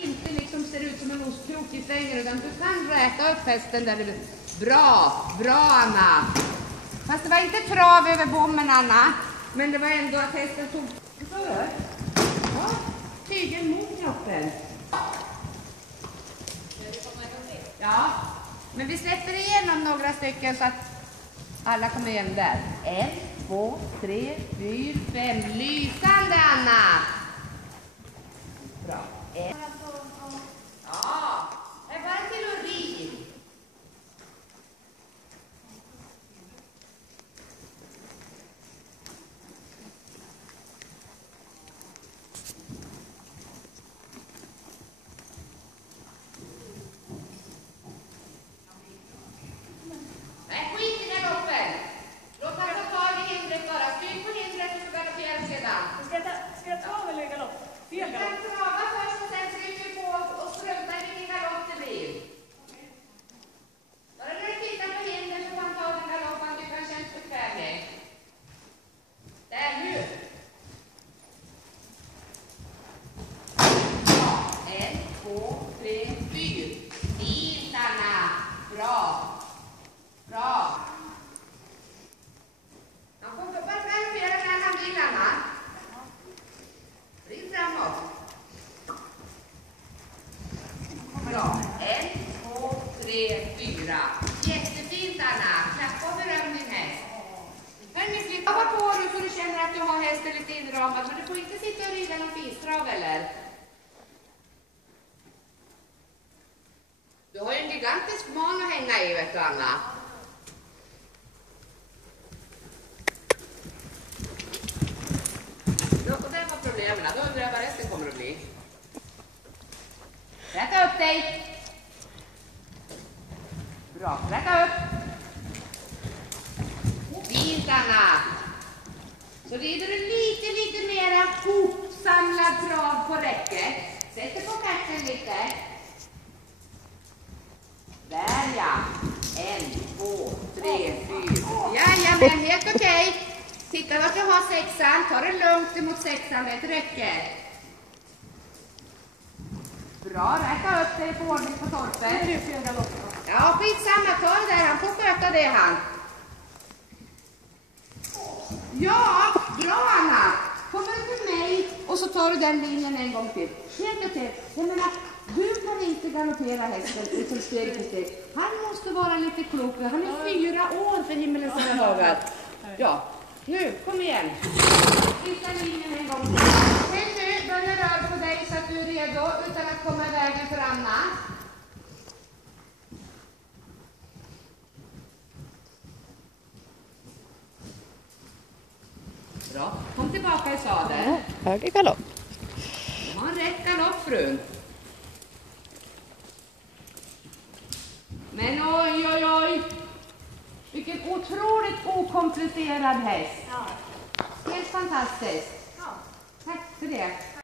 Inte liksom ser ut som en ostkrok i svängen, utan du kan räta upp hästen där det är bra Anna. Fast det var inte trav över bommen Anna, men det var ändå att hästen tog tygen mot kroppen. Ja, men vi släpper igenom några stycken så att alla kommer igen där. 1, 2, 3, 4, 5. Lysande Anna! Bra. Ja, det är bara till urin. Nej, skit i galoppen. Låt han ta tag i hindret bara. Styr på hindret och så galopperar sedan. Ska jag ta eller galopp? Fel galopp. Du kan trava först och sen trycker på och strunta i vilken galopp det blir. Bara när du tittar på hinder så kan ta den galoppen du kan känna bekväm med. Där nu. Bra. 1, 2, 3, 4. Fint Anna. Bra. Bra. Han får bara galopera när han vill Anna. Ring framåt. Bra. 1, 2, 3, 4. Jättefint Anna. Klappa och beröm din häst. Men ni slipper vara på dig så du känner att du har hästen lite inramad. Men du får inte sitta och rida någon finstrav eller? Du har ju en gigantisk man att hänga i vet du Anna. Och det var problemen. Då undrar jag vad resten kommer att bli. Rätta upp dig. Bra, rätta upp. Fint Anna. Så rider du lite mera hopsamlad trav på räcket. Sätter på katten lite. Där ja. 1, 2, 3, 4. Jajamän, helt okej. Titta vart du har sexan. Ta det lugnt emot sexan. Det räcker. Bra, räcka upp dig på ordning på torpet. Ja, skitsamma. Ta det där. Han får sköta det han. Ja, bra Anna. Kommer du till mig och så tar du den linjen en gång till. Helt okej. Jag menar, du kan inte galoppera hästen utan steg för steg. Han måste vara lite klok. Han är 4 år för himmelens dagar. Ja. Nu, kom igen. Sista linjen en gång till. Men nu, börja röra på dig så att du är redo utan att komma i vägen för Anna. Bra. Kom tillbaka i sadeln. Höger galopp. Du har en rätt galopp, frun. Men oj. Vilken otroligt okomplicerad häst. Ja. Helt fantastiskt. Ja. Tack för det.